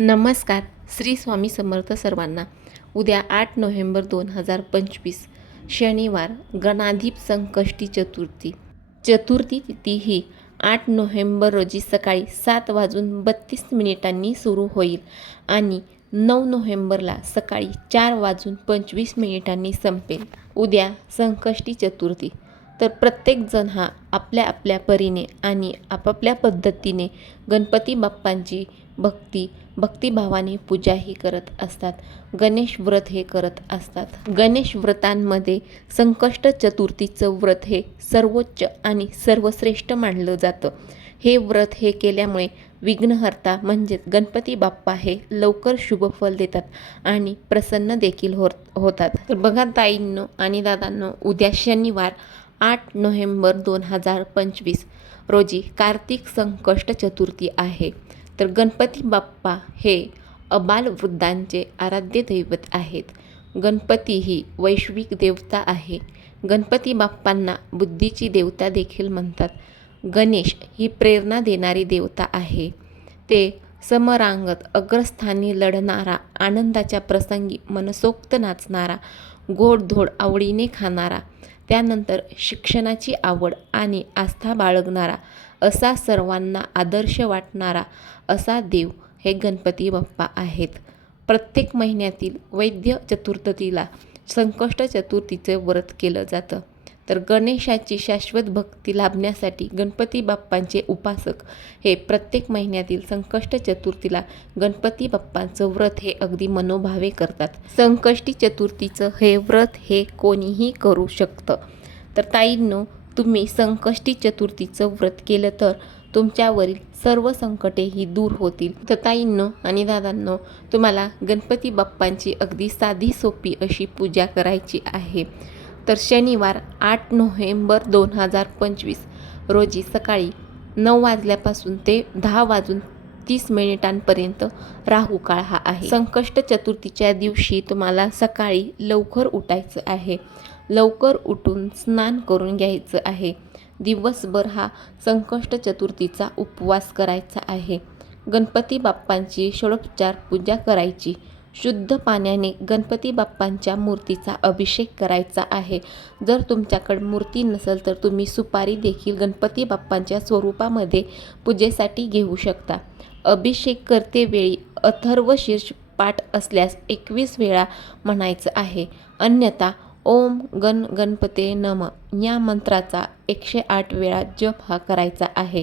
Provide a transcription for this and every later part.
नमस्कार श्री स्वामी समर्थ सर्वांना. उद्या आठ नोव्हेंबर दोन हजार पंचवीस शनिवार गणाधीप संकष्टी चतुर्थी. चतुर्थी तिथी ही आठ नोव्हेंबर रोजी सकाळी सात वाजून बत्तीस मिनिटांनी सुरू होईल आणि नऊ नोव्हेंबरला सकाळी चार वाजून पंचवीस मिनिटांनी संपेल. उद्या संकष्टी चतुर्थी. तर प्रत्येकजण हा आपल्या आपल्या परीने आणि आपापल्या पद्धतीने गणपती बाप्पांची भक्ती भक्तिभावाने पूजाही करत असतात. गणेश व्रत हे करत असतात. गणेश व्रतांमध्ये संकष्ट चतुर्थीचं व्रत हे सर्वोच्च आणि सर्वश्रेष्ठ मानलं जातं. हे व्रत हे केल्यामुळे विघ्नहर्ता म्हणजेच गणपती बाप्पा हे लवकर शुभफल देतात आणि प्रसन्न देखील होत होतात. तर बघा ताईंनो आणि दादांनो उद्या शनिवार आठ नोव्हेंबर दोन हजार पंचवीस रोजी कार्तिक संकष्ट चतुर्थी आहे. तर गणपती बाप्पा हे अबाल वृद्धांचे आराध्य दैवत आहेत. गणपती ही वैश्विक देवता आहे. गणपती बाप्पांना बुद्धीची देवता देखील म्हणतात. गणेश ही प्रेरणा देणारी देवता आहे. ते समरांगत अग्रस्थानी लढणारा आनंदाच्या प्रसंगी मनसोक्त नाचणारा गोडधोड आवडीने खाणारा त्यानंतर शिक्षणाची आवड आणि आस्था बाळगणारा असा सर्वांना आदर्श वाटणारा असा देव हे गणपती बाप्पा आहेत. प्रत्येक महिन्यातील वैद्य चतुर्थीला संकष्ट चतुर्थीचं व्रत केलं जातं. तर गणेशाची शाश्वत भक्ती लाभण्यासाठी गणपती बाप्पांचे उपासक हे प्रत्येक महिन्यातील संकष्ट चतुर्थीला गणपती बाप्पांचं व्रत हे अगदी मनोभावे करतात. संकष्टी चतुर्थीचं हे व्रत हे कोणीही करू शकतं. तर ताईंनो तुम्ही संकष्टी चतुर्थीचं व्रत केलं तर तुमच्यावरील सर्व संकटेही दूर होतील. तर ताईंनो आणि दादांनो तुम्हाला गणपती बाप्पांची अगदी साधी सोपी अशी पूजा करायची आहे. तर शनिवार आठ नोव्हेंबर दोन हजार पंचवीस रोजी सकाळी नऊ वाजल्यापासून ते दहा वाजून तीस मिनिटांपर्यंत राहू काळ हा आहे. संकष्ट चतुर्थीच्या दिवशी तुम्हाला सकाळी लवकर उठायचं आहे. लवकर उठून स्नान करून घ्यायचं आहे. दिवसभर हा संकष्ट चतुर्थीचा उपवास करायचा आहे. गणपती बाप्पांची षडोपचार पूजा करायची. शुद्ध पाण्याने गणपती बाप्पांच्या मूर्तीचा अभिषेक करायचा आहे. जर तुमच्याकडे मूर्ती नसेल तर तुम्ही सुपारी देखील गणपती बाप्पांच्या स्वरूपामध्ये पूजेसाठी घेऊ शकता. अभिषेक करतेवेळी अथर्व शीर्ष पाठ असल्यास एकवीस वेळा म्हणायचं आहे. अन्यथा ओम गण गणपते नम. या मंत्राचा एकशे आठ वेळा जप हा करायचा आहे.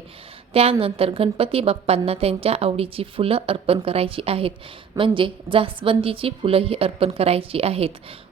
त्यानंतर गणपती बाप्पांना त्यांच्या आवडीची फुलं अर्पण करायची आहेत. म्हणजे जास्वंदीची फुलंही अर्पण करायची आहेत.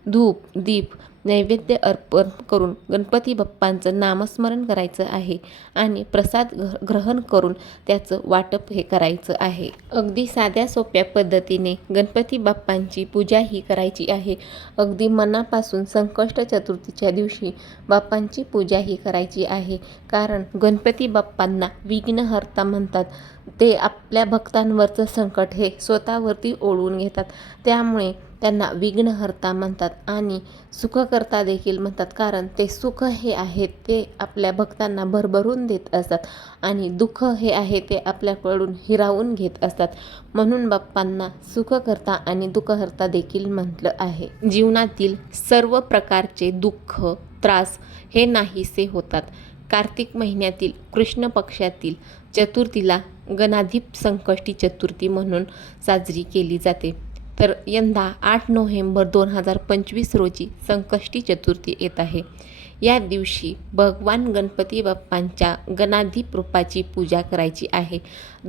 धूप दीप नैवेद्य अर्पण करून गणपती बाप्पांचं नामस्मरण करायचं आहे आणि प्रसाद ग्र ग्रहण करून त्याचं वाटप हे करायचं आहे. अगदी साध्या सोप्या पद्धतीने गणपती बाप्पांची पूजा ही करायची आहे. अगदी मनापासून संकष्ट चतुर्थीच्या दिवशी बाप्पांची पूजा ही करायची आहे. कारण गणपती बाप्पांना विघ्नहर्ता म्हणतात. ते आपल्या भक्तांवरचं संकट हे स्वतःवरती ओढून घेतात. त्यामुळे त्यांना विघ्नहर्ता म्हणतात आणि सुखकर्ता देखील म्हणतात. कारण ते सुख हे आहे ते आपल्या भक्तांना भरभरून देत असतात आणि दुःख हे आहे ते आपल्याकडून हिरावून घेत असतात. म्हणून बाप्पांना सुखकर्ता आणि दुःखहर्ता देखील म्हटलं आहे. जीवनातील सर्व प्रकारचे दुःख त्रास हे नाहीसे होतात. कार्तिक महिन्यातील कृष्ण पक्षातील चतुर्थीला गणाधीप संकष्टी चतुर्थी म्हणून साजरी केली जाते. तर यंदा आठ नोव्हेंबर दोन हजार पंचवीस रोजी संकष्टी चतुर्थी येत आहे. या दिवशी भगवान गणपती बाप्पांच्या गणाधीप रूपाची पूजा करायची आहे.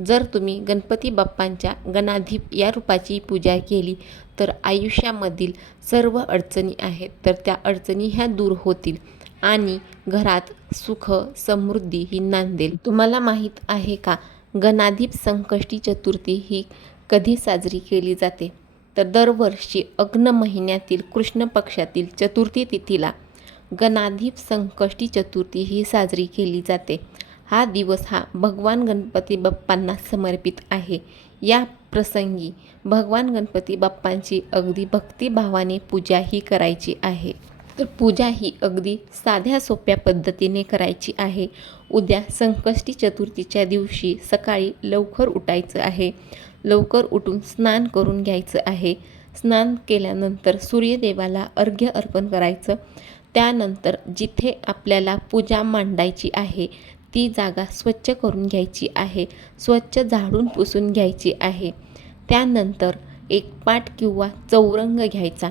जर तुम्ही गणपती बाप्पांच्या गणाधीप या रूपाची पूजा केली तर आयुष्यामधील सर्व अडचणी आहेत तर त्या अडचणी ह्या दूर होतील आणि घरात सुख समृद्धी ही नांदेल. तुम्हाला माहीत आहे का गणाधीप संकष्टी चतुर्थी ही कधी साजरी केली जाते? तर दरवर्षी अग्न महिन्यातील कृष्ण पक्षातील चतुर्थी तिथीला गणाधीप संकष्टी चतुर्थी ही साजरी केली जाते. हा दिवस हा भगवान गणपती बाप्पांना समर्पित आहे. या प्रसंगी भगवान गणपती बाप्पांची अगदी भक्तिभावाने पूजा ही करायची आहे. तर पूजा ही अगदी साध्या सोप्या पद्धतीने करायची आहे. उद्या संकष्टी चतुर्थीच्या दिवशी सकाळी लवकर उठायचं आहे. लवकर उठून स्नान करून घ्यायचं आहे. स्नान केल्यानंतर सूर्यदेवाला अर्घ्य अर्पण करायचं. त्यानंतर जिथे आपल्याला पूजा मांडायची आहे ती जागा स्वच्छ करून घ्यायची आहे. स्वच्छ झाडून पुसून घ्यायची आहे. त्यानंतर एक पाट किंवा चौरंग घ्यायचा.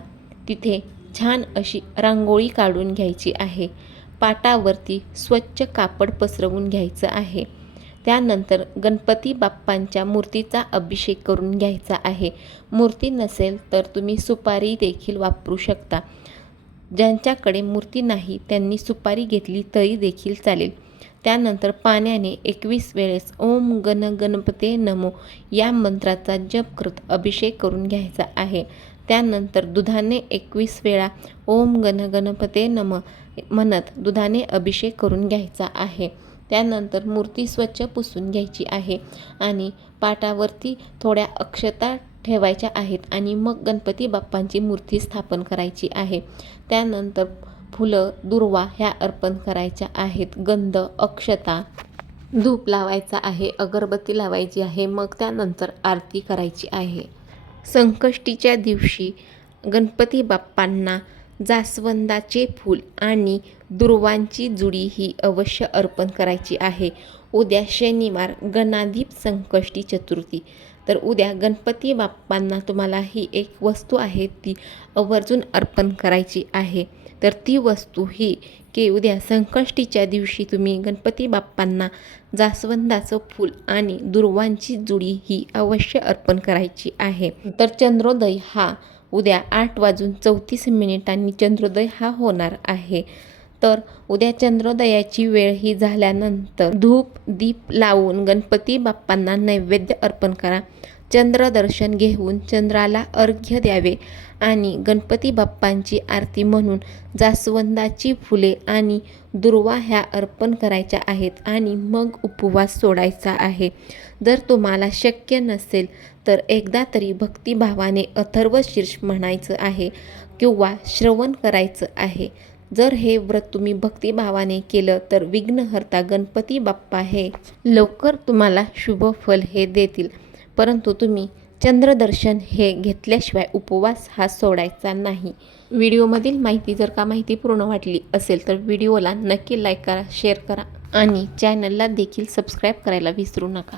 तिथे छान अशी रांगोळी काढून घ्यायची आहे. पाटावरती स्वच्छ कापड पसरवून घ्यायचं आहे. त्यानंतर गणपती बाप्पांच्या मूर्तीचा अभिषेक करून घ्यायचा आहे. मूर्ती नसेल तर तुम्ही सुपारी देखील वापरू शकता. ज्यांच्याकडे मूर्ती नाही त्यांनी सुपारी घेतली तरी देखील चालेल. त्यानंतर पाण्याने एकवीस वेळेस ओम गण गणपते नमो या मंत्राचा जप करत अभिषेक करून घ्यायचा आहे. त्यानंतर दुधाने एकवीस वेळा ओम गण गणपते नम म्हणत दुधाने अभिषेक करून घ्यायचा आहे. त्यानंतर मूर्ती स्वच्छ पुसून घ्यायची आहे आणि पाटावरती थोड्या अक्षता ठेवायच्या आहेत आणि मग गणपती बाप्पांची मूर्ती स्थापन करायची आहे. त्यानंतर फुलं दुर्वा ह्या अर्पण करायच्या आहेत. गंध अक्षता धूप लावायचा आहे अगरबत्ती लावायची आहे मग त्यानंतर आरती करायची आहे. संकष्टीच्या दिवशी गणपती बाप्पांना जास्वंदाचे फूल आणि दुर्वांची जुडी ही अवश्य अर्पण करायची आहे. उद्या शनिवार गणाधीप संकष्टी चतुर्थी. तर उद्या गणपती बाप्पांना तुम्हाला ही एक वस्तू आहे ती आवर्जून अर्पण करायची आहे. तर ती वस्तू ही की उद्या संकष्टीच्या दिवशी तुम्ही गणपती बाप्पांना जास्वंदाचं फूल आणि दुर्वांची जुडी ही अवश्य अर्पण करायची आहे. तर चंद्रोदय हा उद्या आठ वाजून चौतीस मिनिटांनी चंद्रोदय हा होणार आहे. तर उद्या चंद्रोदयाची वेळ ही झाल्यानंतर धूप दीप लावून गणपती बाप्पांना नैवेद्य अर्पण करा. चंद्रदर्शन घेऊन चंद्राला अर्घ्य द्यावे आणि गणपती बाप्पांची आरती म्हणून जास्वंदाची फुले आणि दुर्वा ह्या अर्पण करायच्या आहेत आणि मग उपवास सोडायचा आहे. जर तुम्हाला शक्य नसेल तर एकदा तरी भक्तिभावाने अथर्व शीर्ष म्हणायचं आहे किंवा श्रवण करायचं आहे. जर हे व्रत तुम्ही भक्तिभावाने केलं तर विघ्नहर्ता गणपती बाप्पा हे लवकर तुम्हाला शुभ फल हे देतील. परंतु तुम्ही चंद्रदर्शन हे घेतल्याशिवाय उपवास हा सोडायचा नाही. व्हिडिओमधील माहिती जर का माहिती पूर्ण वाटली असेल तर व्हिडिओला नक्की लाईक करा शेअर करा आणि चॅनलला देखील सबस्क्राईब करायला विसरू नका.